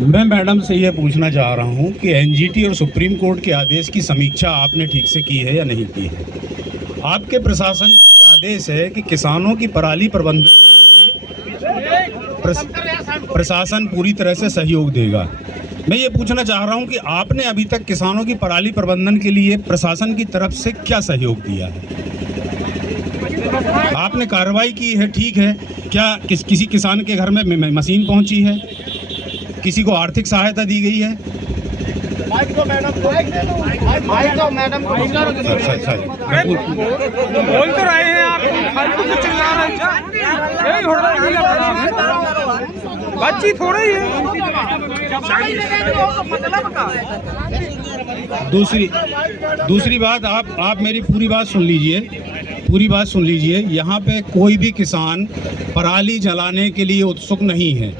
मैं मैडम से ये पूछना चाह रहा हूँ कि एनजीटी और सुप्रीम कोर्ट के आदेश की समीक्षा आपने ठीक से की है या नहीं की है। आपके प्रशासन को ये आदेश है कि किसानों की पराली प्रबंधन प्रशासन पूरी तरह से सहयोग देगा। मैं ये पूछना चाह रहा हूँ कि आपने अभी तक किसानों की पराली प्रबंधन के लिए प्रशासन की तरफ से क्या सहयोग दिया है? आपने कार्रवाई की है, ठीक है। क्या किसी किसान के घर में मशीन पहुँची है? किसी को आर्थिक सहायता दी गई है? बोल तो रहे हैं आप, फालतू में चिल्ला रहे हैं। बातचीत हो रही है। दूसरी बात, आप मेरी पूरी बात सुन लीजिए। यहाँ पे कोई भी किसान पराली जलाने के लिए उत्सुक नहीं है।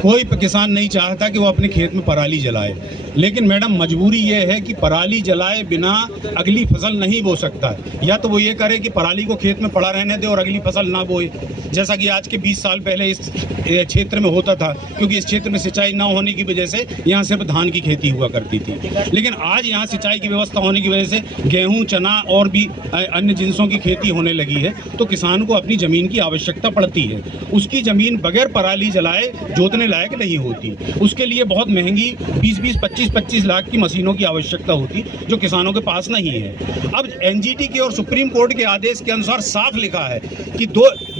कोई किसान नहीं चाहता कि वो अपने खेत में पराली जलाए, लेकिन मैडम मजबूरी ये है कि पराली जलाए बिना अगली फसल नहीं बो सकता है। या तो वो ये करे कि पराली को खेत में पड़ा रहने दे और अगली फसल ना बोए, जैसा कि आज के 20 साल पहले इस क्षेत्र में होता था, क्योंकि इस क्षेत्र में सिंचाई ना होने की वजह से यहाँ सिर्फ धान की खेती हुआ करती थी। लेकिन आज यहाँ सिंचाई की व्यवस्था होने की वजह से गेहूँ, चना और भी अन्य जिनसों की खेती होने लगी है, तो किसान को अपनी ज़मीन की आवश्यकता पड़ती है। उसकी ज़मीन बगैर पराली जलाए जोतने लायक नहीं होती। उसके लिए बहुत महंगी 20-20, 25-25 लाख की मशीनों की आवश्यकता होती, जो किसानों के पास नहीं है। अब एनजीटी के और सुप्रीम कोर्ट के आदेश के अनुसार साफ लिखा है कि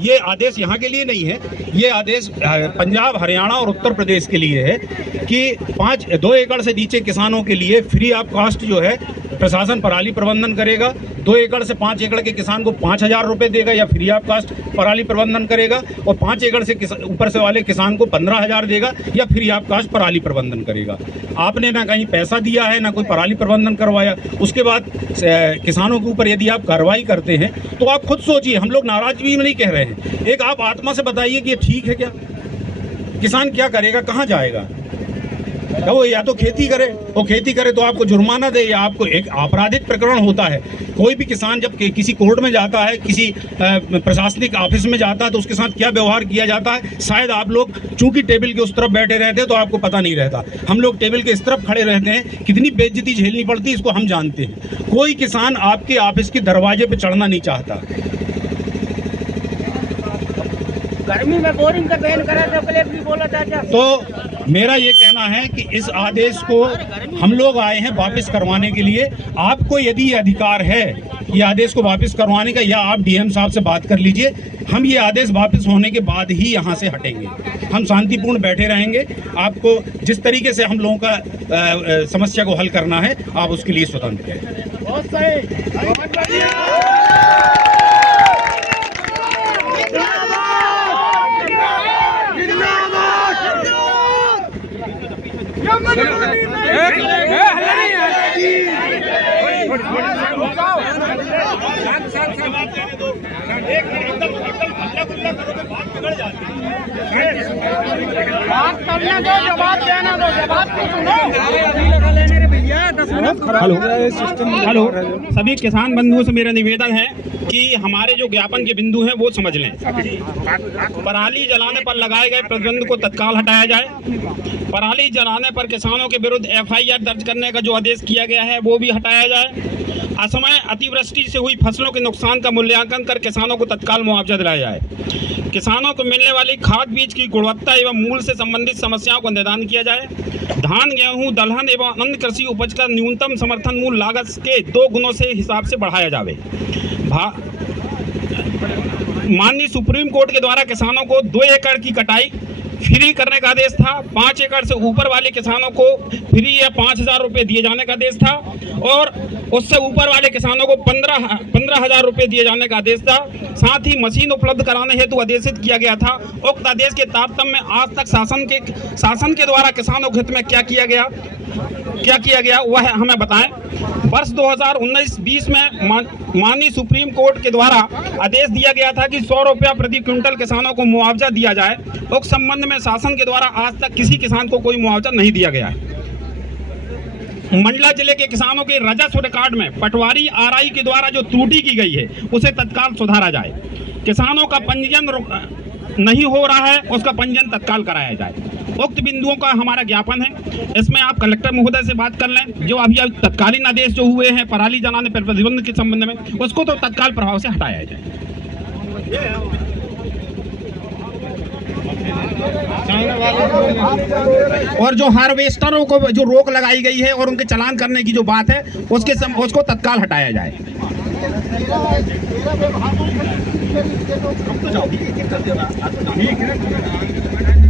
ये आदेश यहाँ के लिए नहीं है, ये आदेश पंजाब, हरियाणा और उत्तर प्रदेश के लिए है कि 2 एकड़ से नीचे किसानों के लिए फ्री ऑफ कॉस्ट जो है प्रशासन पराली प्रबंधन करेगा। 2 एकड़ से 5 एकड़ के किसान को 5,000 रुपये देगा या फ्री ऑफ कॉस्ट पराली प्रबंधन करेगा, और 5 एकड़ से ऊपर से वाले किसान को 15,000 देगा या फ्री ऑफ कॉस्ट पराली प्रबंधन करेगा। आपने ना कहीं पैसा दिया है, ना कोई पराली प्रबंधन करवाया। उसके बाद किसानों के ऊपर यदि आप कार्रवाई करते हैं तो आप खुद सोचिए, हम लोग नाराजगी में नहीं कह रहे हैं, एक आप आत्मा से बताइए कि ये ठीक है क्या? किसान क्या करेगा, कहाँ जाएगा? वो या तो खेती करे तो आपको जुर्माना दे, या आपको एक आपराधिक प्रकरण होता है। कोई भी किसान जब किसी कोर्ट में जाता है, किसी प्रशासनिक ऑफिस में जाता है, तो उसके साथ क्या व्यवहार किया जाता है, शायद आप लोग चूंकि टेबल के उस तरफ बैठे रहते हैं तो आपको पता नहीं रहता। हम लोग टेबल के इस तरफ खड़े रहते हैं, कितनी बेइज्जती झेलनी पड़ती है इसको हम जानते हैं। कोई किसान आपके ऑफिस के दरवाजे पर चढ़ना नहीं चाहता। गर्मी में बोरिंग का बैन करा था, पहले भी बोला था। तो मेरा ये कहना है कि इस आदेश को हम लोग आए हैं वापस करवाने के लिए। आपको यदि ये अधिकार है ये आदेश को वापस करवाने का, या आप डीएम साहब से बात कर लीजिए। हम ये आदेश वापस होने के बाद ही यहाँ से हटेंगे, हम शांतिपूर्ण बैठे रहेंगे। आपको जिस तरीके से हम लोगों का समस्या को हल करना है, आप उसके लिए स्वतंत्र हैं। हेलो, सभी किसान बंधुओं से मेरा निवेदन है कि हमारे जो ज्ञापन के बिंदु हैं वो समझ लें। पराली जलाने पर लगाए गए प्रतिबंध को तत्काल हटाया जाए। पराली जलाने पर किसानों के विरुद्ध एफआईआर दर्ज करने का जो आदेश किया गया है वो भी हटाया जाए। असमय अतिवृष्टि से हुई फसलों के नुकसान का मूल्यांकन कर किसानों को तत्काल मुआवजा दिलाया जाए। किसानों को मिलने वाली खाद बीज की गुणवत्ता एवं मूल्य से संबंधित समस्याओं का निदान किया जाए। धान, गेहूं, दलहन एवं अन्य कृषि उपज का न्यूनतम समर्थन मूल्य लागत के 2 गुणों से हिसाब से बढ़ाया जाए। माननीय सुप्रीम कोर्ट के द्वारा किसानों को 2 एकड़ की कटाई फ्री करने का आदेश था। 5 एकड़ से ऊपर वाले किसानों को फ्री या 5,000 रुपये दिए जाने का आदेश था, और उससे ऊपर वाले किसानों को 15,000 रुपये दिए जाने का आदेश था। साथ ही मशीन उपलब्ध कराने हेतु आदेशित किया गया था। उक्त आदेश के तारतम्य में आज तक शासन के द्वारा किसानों के हित में क्या किया गया वह हमें बताएं। वर्ष 2019-20 में माननीय सुप्रीम कोर्ट के द्वारा आदेश दिया गया था कि 100 रुपया प्रति क्विंटल किसानों को मुआवजा दिया जाए। उक्त संबंध में शासन के द्वारा आज तक किसी किसान को कोई मुआवजा नहीं दिया गया है। मंडला जिले के किसानों के राजस्व रिकॉर्ड में पटवारी आरआई के द्वारा जो त्रुटि की गई है उसे तत्काल सुधारा जाए। किसानों का पंजीयन नहीं हो रहा है उसका पंजीयन तत्काल कराया जाए। उक्त बिंदुओं का हमारा ज्ञापन है। इसमें आप कलेक्टर महोदय से बात कर लें, जो अभी तत्कालीन आदेश जो हुए हैं पराली जलाने पर प्रतिबंध के संबंध में, उसको तो तत्काल प्रभाव से हटाया जाए। और जो हार्वेस्टरों को जो रोक लगाई गई है और उनके चालान करने की जो बात है उसको तत्काल हटाया जाए। हम तो जाओ, ठीक है।